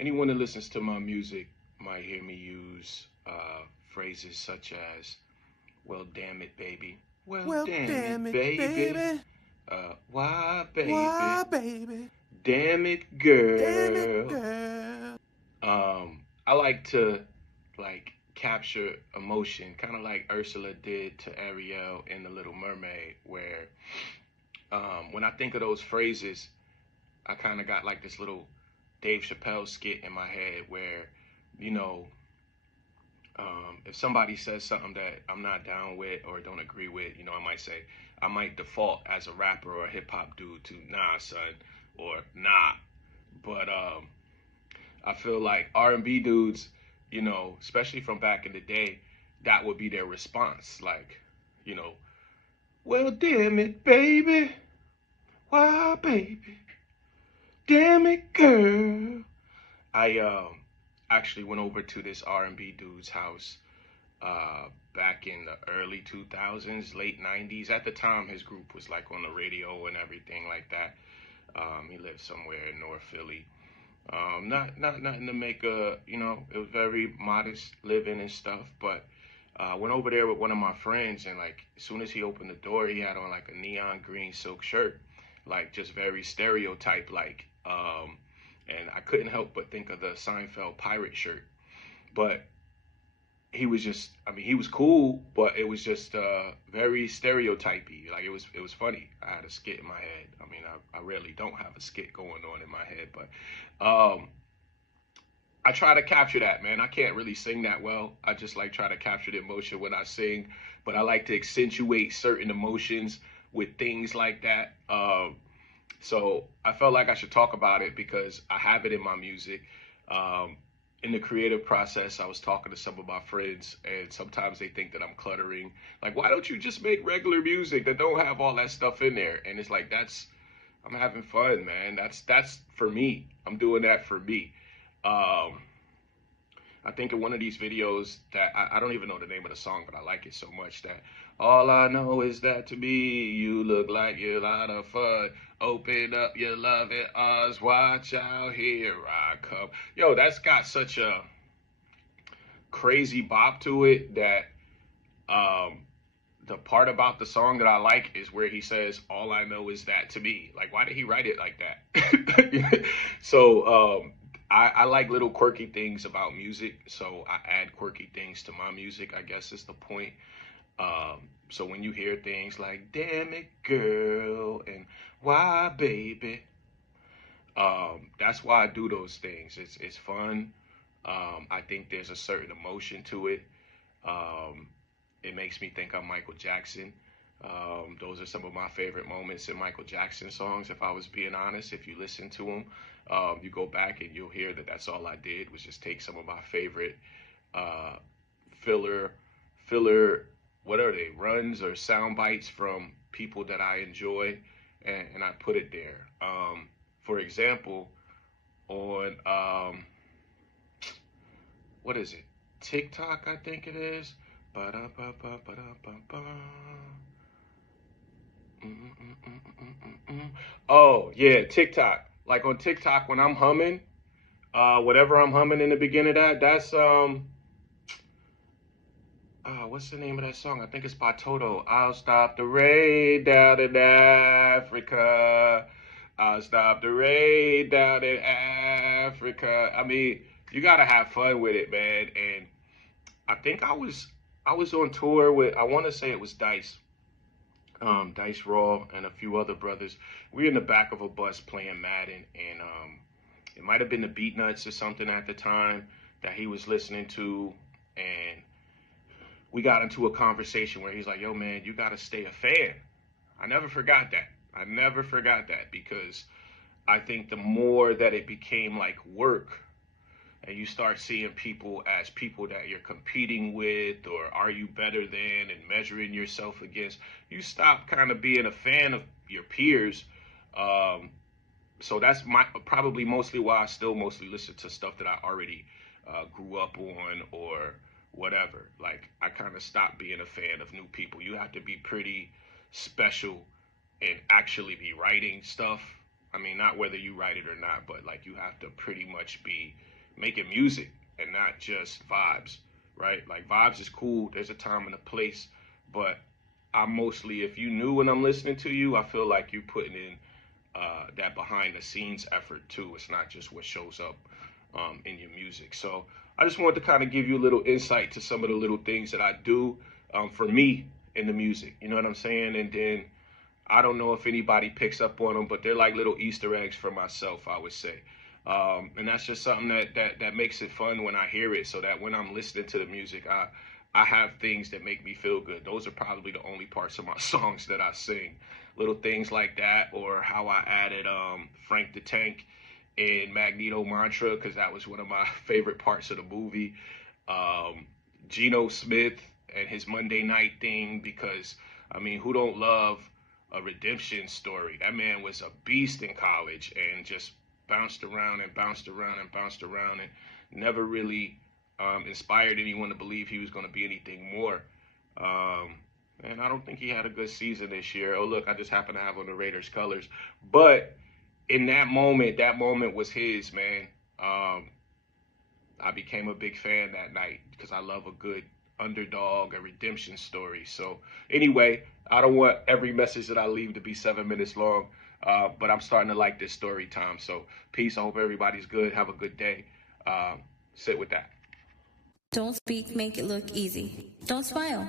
anyone that listens to my music might hear me use phrases such as, well, damn it, baby. Well, Well, damn damn it, it, baby. baby. Why, baby? Why, baby? Damn it, Damn it, girl. girl. I like to capture emotion, kind of like Ursula did to Ariel in The Little Mermaid, where when I think of those phrases, I kind of got like this little Dave Chappelle skit in my head where, you know, if somebody says something that I'm not down with or don't agree with, I might default as a rapper or a hip hop dude to nah, son, or nah. But I feel like R&B dudes, especially from back in the day, that would be their response. Like, you know, well, damn it, baby. Why, baby? Damn it, girl. I actually went over to this R&B dude's house back in the early 2000s, late 90s. At the time, his group was like on the radio and everything like that. He lived somewhere in North Philly. Not nothing to make it was very modest living and stuff. But I went over there with one of my friends, and like as soon as he opened the door, he had on like a neon green silk shirt, like just very stereotype like. And I couldn't help but think of the Seinfeld pirate shirt. But he was just, I mean, he was cool, but it was just very stereotypy. Like it was funny. I had a skit in my head. I mean, I rarely don't have a skit going on in my head, but I try to capture that, man. I can't really sing that well. I just like try to capture the emotion when I sing, but I like to accentuate certain emotions with things like that. So I felt like I should talk about it because I have it in my music. Um, in the creative process, I was talking to some of my friends, and sometimes they think that I'm cluttering. Like, why don't you just make regular music that don't have all that stuff in there? And it's like I'm having fun, man. That's for me. I'm doing that for me. Um, I think in one of these videos that I don't even know the name of the song, but I like it so much that all I know is that to me you look like you're a lot of fun. Open up your loving arms, watch out, here I come. Yo, that's got such a crazy bop to it that um, the part about the song that I like is where he says, "All I know is that to me." Like, why did he write it like that? So I like little quirky things about music, so I add quirky things to my music. I guess is the point. So when you hear things like "Damn it, girl" and "Why, baby," that's why I do those things. It's fun. I think there's a certain emotion to it. Um, it makes me think I'm Michael Jackson. Those are some of my favorite moments in Michael Jackson songs. If I was being honest, if you listen to them, you go back and you'll hear that that's all I did was just take some of my favorite uh, filler, filler, what are they, runs or sound bites from people that I enjoy, and I put it there. For example, on what is it? TikTok, I think it is. Ba-da-ba-ba-ba-da-ba-ba. Mm-mm-mm-mm-mm-mm. Oh yeah, TikTok. Like on TikTok, when I'm humming, whatever I'm humming in the beginning of that, that's what's the name of that song? I think it's by Toto. I'll stop the rain down in Africa. I'll stop the rain down in Africa. I mean, you gotta have fun with it, man. And I think I was on tour with, I want to say it was Dice, Dice Raw, and a few other brothers. We were in the back of a bus playing Madden, and it might have been the Beat Nuts or something at the time that he was listening to, and we got into a conversation where he's like, "Yo, man, you gotta stay a fan." I never forgot that. I never forgot that because I think the more that it became like work, and you start seeing people as people that you're competing with or are you better than and measuring yourself against, you stop kind of being a fan of your peers. um, so that's my probably mostly why I still mostly listen to stuff that I already grew up on or whatever. Like I kind of stopped being a fan of new people. You have to be pretty special and actually be writing stuff. I mean, not whether you write it or not, but like you have to pretty much be making music and not just vibes, right? Like vibes is cool. There's a time and a place, but I mostly, if you knew when I'm listening to you, I feel like you're putting in that behind the scenes effort too. It's not just what shows up in your music. So I just wanted to kind of give you a little insight to some of the little things that I do for me in the music. You know what I'm saying? And then I don't know if anybody picks up on them, but they're like little Easter eggs for myself, I would say. And that's just something that makes it fun when I hear it, so that when I'm listening to the music, I have things that make me feel good. Those are probably the only parts of my songs that I sing. Little things like that, or how I added Frank the Tank in Magneto Mantra, because that was one of my favorite parts of the movie. Geno Smith and his Monday night thing, because I mean, who don't love a redemption story? That man was a beast in college and just bounced around and bounced around and bounced around and never really inspired anyone to believe he was going to be anything more. And I don't think he had a good season this year. Oh, look, I just happen to have on the Raiders colors. But in that moment was his, man. I became a big fan that night because I love a good underdog, a redemption story. So anyway, I don't want every message that I leave to be 7 minutes long, but I'm starting to like this story time. So peace. I hope everybody's good. Have a good day. Sit with that. Don't speak, make it look easy. Don't smile.